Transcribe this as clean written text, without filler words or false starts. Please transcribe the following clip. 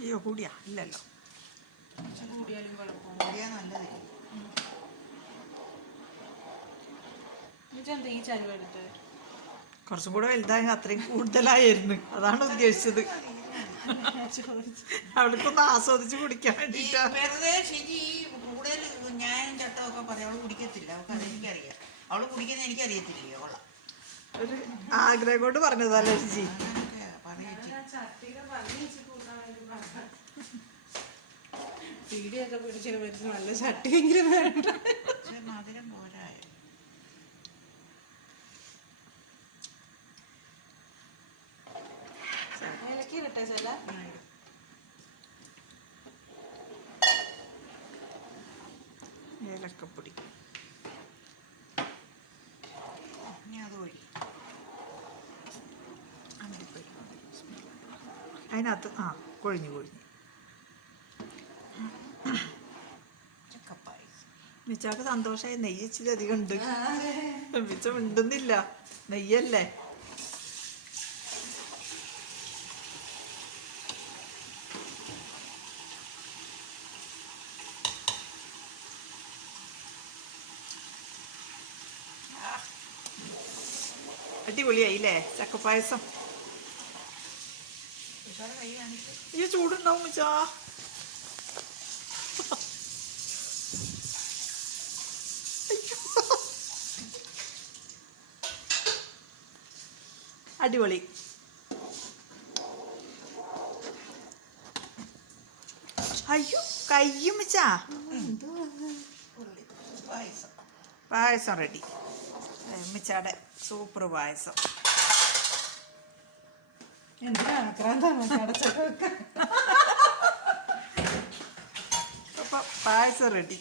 അയ്യോ കൂടിയാ ഇല്ലല്ലോ, കൂടിയാ നല്ലത്. ഈ ചരുവ എടുത്ത് കുറച്ചും കൂടെ വലുതായി അത്രയും കൂടുതലായിരുന്നു, അതാണ് ഉദ്ദേശിച്ചത്. അവൾക്കൊന്ന് ആസ്വദിച്ച് കുടിക്കാൻ വേണ്ടിട്ടാ. വെറുതെ ശരി കൂടുതൽ ന്യായം ചട്ടമൊക്കെ പറയാം. അവള് കുടിക്കത്തില്ല, അവൾക്ക് അതെനിക്കറിയാം. അവള് കുടിക്കുന്ന എനിക്കറിയത്തില്ലയോ അവളെ. ഒരു ആഗ്രഹം കൊണ്ട് പറഞ്ഞതല്ലേ ചേച്ചി. പീടിയൊക്കെ പിടിച്ചിട്ട് പറ്റുന്ന നല്ല ചട്ടിയെങ്കിലും വേണ്ട. മധുരം പോരായോ? ഇലക്കി കിട്ടേ ചില ഏലക്കപ്പൊടി ഇനി അത് ഒഴി. അതിനകത്ത് കൊഴിഞ്ഞു മിച്ചാക്ക് സന്തോഷമായി. നെയ്യ് ഇച്ചിരി അധികം ഉണ്ട്. മിച്ച മിണ്ടുന്നില്ല, നെയ്യല്ലേ. അടിപൊളിയായില്ലേ ചക്കപ്പായസം. ഈ ചൂടുണ്ടാവും മിച്ചാ. അടിപൊളി. അയ്യോ കയ്യും മിച്ചാ. പായസം റെഡി. മിച്ചാടെ സൂപ്പർ പായസം. അപ്പൊ പായസം റെഡി.